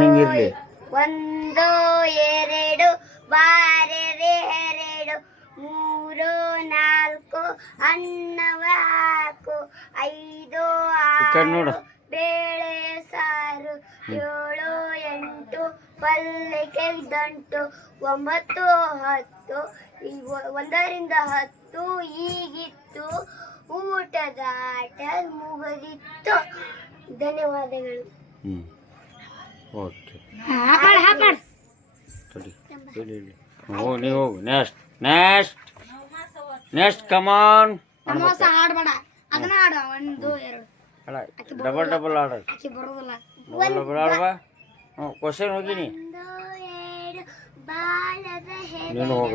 ನಿಂಗಿರ್ಲಿ. ಒಂದು ಎರಡು ಬಾರೆರೆ ಎರಡು ಮೂರು ನಾಲ್ಕು ಅನ್ನವ ಹಾಕು ಐದು ಆರು ಬೇಳೆ ಸಾರು ಏಳು ಎಂಟು ಪಲ್ಯಕ್ಕೆ ದಂಟು ಒಂಬತ್ತು ಹತ್ತು ಒಂದರಿಂದ 10 ಹೀಗಿತ್ತು ಊಟದ ಆಟ ಮುಗಿದಿತ್ತು. ಧನ್ಯವಾದಗಳು. ಓಕೆ ನೀವು ಹೋಗು. ನೆಕ್ಸ್ಟ್ ಕಮಾನ್. ಡಬಲ್ ಆಡ ಆಡವಾ. ಕ್ವಶನ್ ಹೋಗಿನಿ ನೀನು ಹೋಗ.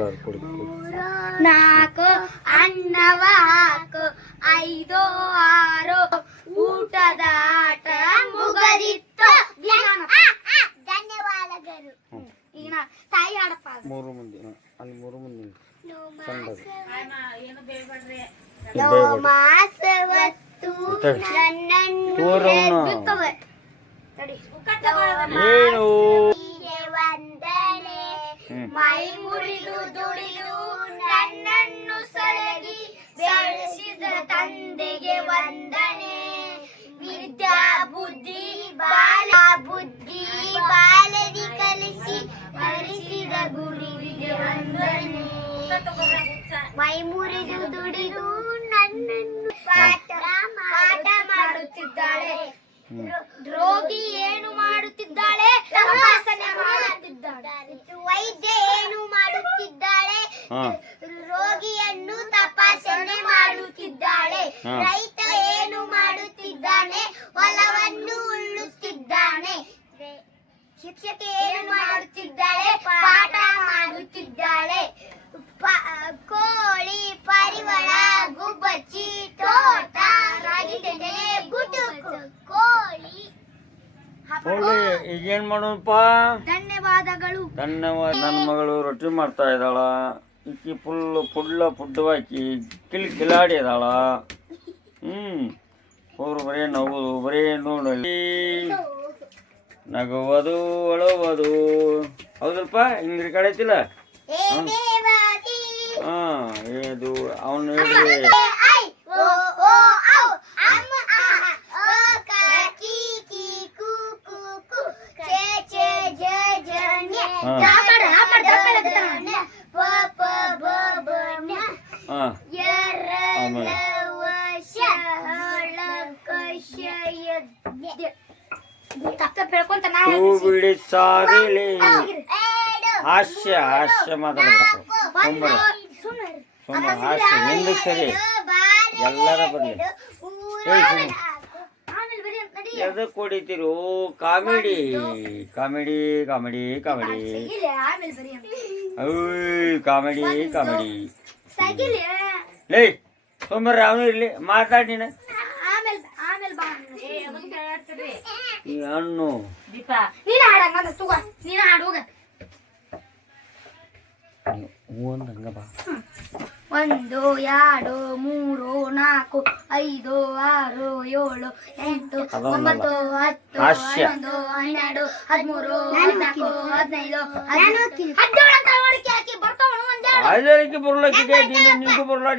ನಾಲ್ಕು ಅನ್ನವ ಹಾಕು ಐದು ಆರು ಊಟದ ಆಟ ಮುಗದಿತ್ತು. ಧನ್ಯವಾದಗಳು. ಈಗ ತಾಯಿ ಆಡಪ್ಪ. ಮೂರು ಮಂದಿ ಅಲ್ಲಿ ಮೂರು ಮಂದಿ ಮಾಸವತ್ತು ಏನು ವಂದನೆ ಮೈ ಮುರಿದು ದುಡಿದು ನನ್ನನ್ನು ಸಲಗಿ ಬೆಳೆಸಿದ ತಂದೆಗೆ ವಂದನೆ. ವಿದ್ಯಾ ಬುದ್ಧಿ ಬಾಲದಿ ಕಲಿಸಿ ಹರಿಸಿದ ಗುರುವಿಗೆ ವಂದನೆ. ಮೈ ಮುರಿದು ದುಡಿದು ನನ್ನನ್ನು ಪಾಠ ಮಾಡುತ್ತಿದ್ದಾಳೆ. ರೋಗಿ ಏನು ಮಾಡುತ್ತಿದ್ದಾಳೆ? ತಪಾಸಣೆ ಮಾಡುತ್ತಿದ್ದಾಳೆ. ವೈದ್ಯ ಏನು ಮಾಡುತ್ತಿದ್ದಾಳೆ? ರೋಗಿಯನ್ನು ತಪಾಸಣೆ ಮಾಡುತ್ತಿದ್ದಾಳೆ. ರೈತ ಏನು ಮಾಡುತ್ತಿದ್ದಾನೆ? ಹೊಲವನ್ನು ಉಳುತ್ತಿದ್ದಾನೆ. ಶಿಕ್ಷಕ ಏನು ಮಾಡುತ್ತಿದ್ದಾಳೆ? ಪಾಠ ಮಾಡುತ್ತಿದ್ದಾಳೆ. ಕೋಳಿ ಪರಿವಳ ಗುಬ್ಬಚ್ಚಿ ತೋಟ ರಾಗಿ ತೆನೆ ಗುಟುಕು ಕೋಳಿ. ಈಗೇನ್ ಮಾಡೋಣಪ್ಪ? ಧನ್ಯವಾದಗಳು. ಧನ್ಯವಾದ. ನನ್ನ ಮಗಳು ರೊಟ್ಟಿ ಮಾಡ್ತಾ ಇದ್ದಾಳ. ಈಕಿ ಪುಡ್ಡವಾಕಿ ಕಿಲಾಡಿ ಇದ್ದಾಳ. ಅವ್ರು ಬರೇ ನಗುವುದು, ಬರೇ ನೋಡಲಿ ನಗುವುದು ಅಳುವುದು. ಹೌದಲ್ಪ? ಹಿಂಗ್ರಿ ಕಡೆ ಐತಿಲ್ಲ? ಇದು ಅವನು ಹೇಳ್ರಿ. ಬಿಡಿ ಸಾರಿಲಿ ಹಾಸ್ಯ ಮಾತಾಡಬೇಕು. ಸುಮ್ಮನೆ ಹಾಸ್ಯ ನಿಂದು ಸರಿ. ಎಲ್ಲರ ಬರಲಿ. ಎದಕ್ಕೆ ಹೊಡಿತೀರು? Comedy comedy comedy comedy comedy comedy. ಲೇ ಸೋಮವಾರ ಅವನು ಇರ್ಲಿ ಮಾತಾಡಿ. ಹಣ್ಣು ಒಂದು ಎರಡು ಮೂರು ನಾಲ್ಕು ಐದು ಆರು ಏಳು ಎಂಟು ಒಂಬತ್ತು ಹತ್ತು 11 12 13 14 15 17 ಬರ್ಲಕ್ಕಿದೆ. ನಿನಗೂ ಬರಲ್ಲ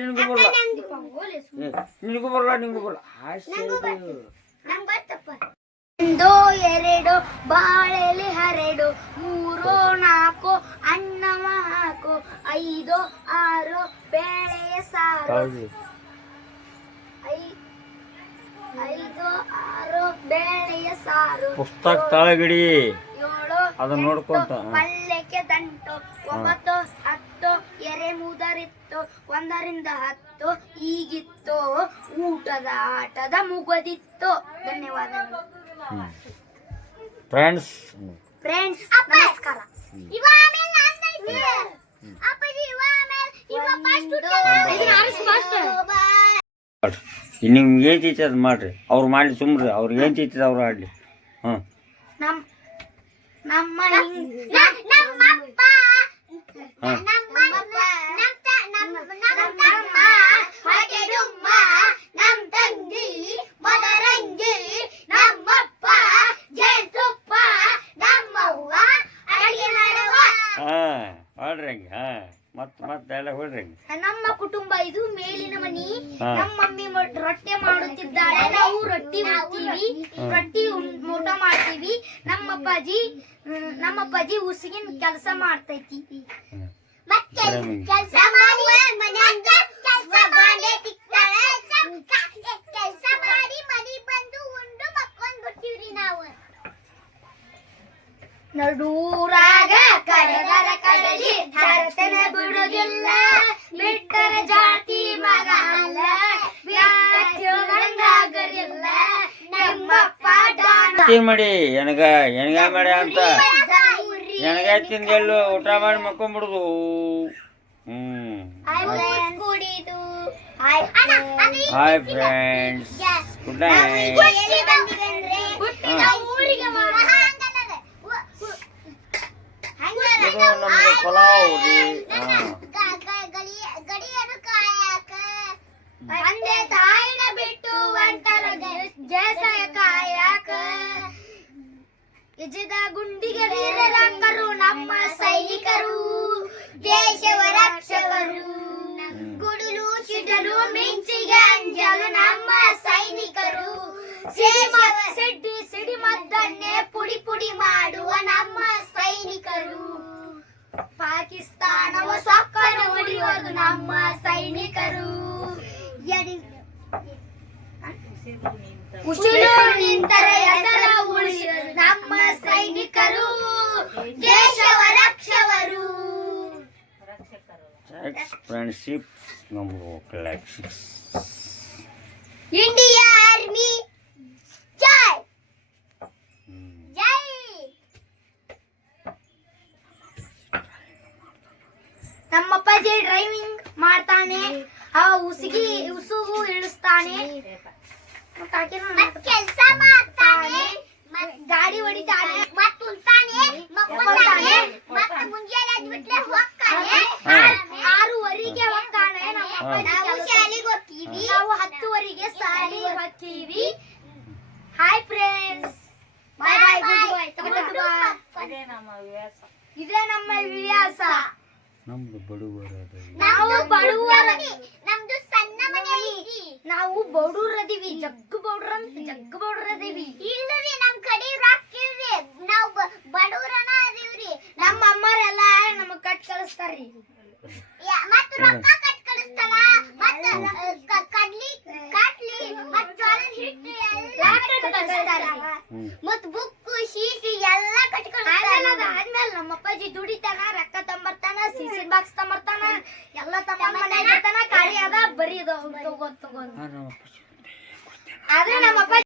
ಒಂದು ಎರಡು ಬಾಳೆಲಿ ಹರಡು ಮೂರು ನಾಲ್ಕು ಅನ್ನವ ಹಾಕು ಐದು ಆರು ಬೇಳೆಯ ಸಾರು ಐದು ಆರು ಬೇಳೆಯ ಸಾರು ಪುಸ್ತಕ ತಳಗಡಿ ಏಳು ಅದನ್ನ ನೋಡ್ಕೊಂತ ಪಲ್ಯಕ್ಕೆ ದಂಟು 9 10 ಎರೆ ಮುದರಿತ್ತು 1ರಿಂದ 10 ಹೀಗಿತ್ತು ಊಟದ ಆಟದ ಮುಗದಿತ್ತು. ಧನ್ಯವಾದಗಳು. ಫ್ರೆಂಡ್ಸ್ ನಮಸ್ಕಾರ. ನಿಮ್ಗೆ ಏನ್ ಚೀಚ ಅದು ಮಾಡ್ರಿ. ಅವ್ರು ಮಾಡ್ಲಿ ಸುಮ್ರಿ. ಅವ್ರಿಗೆ ಏನ್ ಚೀಚದ ಅವ್ರು ಆಡ್ಲಿ. ಹೊಳ್ರಿ ಹಂಗೆ ಮತ್ತೆ ಎಲ್ಲ ಹೊಳ್ರಿ ಹಂಗೆ. ನಮ್ಮ ಕುಟುಂಬ ಇದು ಮೇಲಿನ ಮನಿ. ಹಾ. ನಮ್ಮ ಮಮ್ಮಿ ರೊಟ್ಟಿ ಮಾಡುತ್ತಿದ್ದಾಳೆ, ನಾವು ರೊಟ್ಟಿ ಮಾಡ್ತೀವಿ, ರೊಟ್ಟಿ ಊಟ ಮಾಡ್ತೀವಿ. ನಮ್ಮ ಅಪ್ಪಾಜಿ ಉಸಿಗಿನ ಕೆಲಸ ಮಾಡ್ತೈತಿ. ಕೆಲಸ ಮಾಡಿ ಮನಿ ಬಂದು ಉಂಡು ಮಕ್ಕೊಂಡ್ ಬಿಡ್ತೀವ್ರಿ ನಾವು. ನಡೂರಾಗ ಕಡದರ ಕಡಲಿ ಭಾರತನ ಬಿಡುದಿಲ್ಲ, ಬಿಟ್ಟರ ಜಾತಿ ಮಗ ಅಲ್ಲ, ವ್ಯಾಖ್ಯಗಳಂದಾಗರಿಲ್ಲ ನಮ್ಮಪ್ಪ ಮಾಡಿ ಎಣಗ ಮಾಡಿ ಅಂತ ಎಣಗ ತಿಂದೆಲ್ಲೂ ಊಟ ಮಾಡಿ ಮಕ್ಕೊಂಬಿಡುದು. Hi friends, good night. ಇದು ನಮ್ದು ಪಲಾವ್ ರೀ. ತಂದೆ ತಾಯಿನ ಬಿಟ್ಟು ಒಂಟರ ಬೇಸಾಯ ಕಾಯಕ, ಯಜದ ಗುಂಡಿಗೆ ವೀರರಂಗರು ನಮ್ಮ ಸೈನಿಕರು, ದೇಶವ ರಕ್ಷಕರು. ಗುಡುಲು ಸಿಡಲು ಮಿಂಚಿಗೆ ಅಂಜಲು ನಮ್ಮ ಸೈನಿಕರು, ಸಿಡಿಮದ್ದನ್ನೇ ಪುಡಿ ಪುಡಿ ಮಾಡುವ ನಮ್ಮ ಸೈನಿಕರು. ಪಾಕಿಸ್ತಾನವ ಸೊಕ್ಕನ ಉಳಿಯೋದು ನಮ್ಮ ಸೈನಿಕರು. ಉಸಿರು ನಿಂತರ ಹೆಸರ ಉಳಿಯೋದು ನಮ್ಮ ಸೈನಿಕರು, ದೇಶವ ರಕ್ಷವರು. ಫ್ರೆಂಡ್ಶಿಪ್ ನಮ್ದು ಕಲೆಕ್ಷನ್ಸ್. ಇಂಡಿಯಾ ಆರ್ಮಿ ಜೈ ಜೈ. ನಮ್ಮ ಅಪ್ಪಾಜಿ ಡ್ರೈವಿಂಗ್ ಮಾಡ್ತಾನೆ, ಉಸುಗು ಇಳಿಸ್ತಾನೆ, ಕೆಲಸ ಮಾಡ್ತಾನೆ, ಗಾಡಿ ಹೊಡಿತಾನೆ, ಮತ್ತು ಉಂತಾನೆ, ಮಕ್ಕೊಂತಾನೆ, ಮತ್ತು ಮುಂಜಾನೆ ಬಿಟ್ರೆ ಹೋಗ್ತಾನೆ. 6:00 ಹೋಗ್ತಾನೆ. ನಾವು ಶಾಲೆಗೆ ಹೋಗ್ತೀವಿ, ನಾವು 10:00 ಶಾಲೆಗೆ ಹೋಗ್ತೀವಿ. ಹಾಯ್ ಫ್ರೆಂಡ್ಸ್, ಬಾಯ್ ಬಾಯ್, ಗುಡ್ ಬಾಯ್. ಇದೇ ನಮ್ಮ ವಿನ್ಯಾಸ. ನಮ್ದು ಬಡವರ ನಾವು ಬಡವರದಿ, ನಮ್ದು ಸಣ್ಣ ಮನೆ ಐತಿ. ನಾವು ಬಡವರದಿವಿ, ಜಗ್ಗು ಬಡವರದಿವಿ. ಇಲ್ಲರಿ ನಮ್ ಕಡೆ ರೊಕ್ಕ ಇಲ್ರಿ, ನಾವು ಬಡವರನ ಅದೀವ್ರಿ. ನಮ್ಮ ಅಮ್ಮರೆಲ್ಲ ನಮಗ್ ಕಟ್ ಕಳಿಸ್ತಾರ್ರಿ, ಮತ್ತ ರೊಕ್ಕ ಕಟ್ ಕಳಿಸ್ತಾಳ, ಮತ್ತ ಕಡ್ಲಿ ಮತ್ತ ಜೋಳದ ಹಿಟ್ಟು ಎಲ್ಲ ಕಟ್ ಕಳಿಸ್ತಾರ, ಮತ್ತ ಬುಕ್ಕು ಶೀಟಿ ಎಲ್ಲ ಕಟ್ ಕಳಿಸ್ತಾರ. ಆದ್ಮೇಲೆ ನಮ್ಮ ಅಪ್ಪಾಜಿ ದುಡಿತಾನ, ರೊಕ್ಕ ತಂಬರ್ತಾನ, ಸೀಸಿನ್ ಬಾಕ್ಸ್ ತಂಬರ್ತಾನ, ಎಲ್ಲ ತಮ್ಮ ಮನೆಯಾಗ ಇರ್ತಾನ. ಖಾಲಿ ಅದ ಬರೀ ತಗೊಂಡ್ ಆದ್ರೆ ನಮ್ಮ ಅಪ್ಪಾಜಿ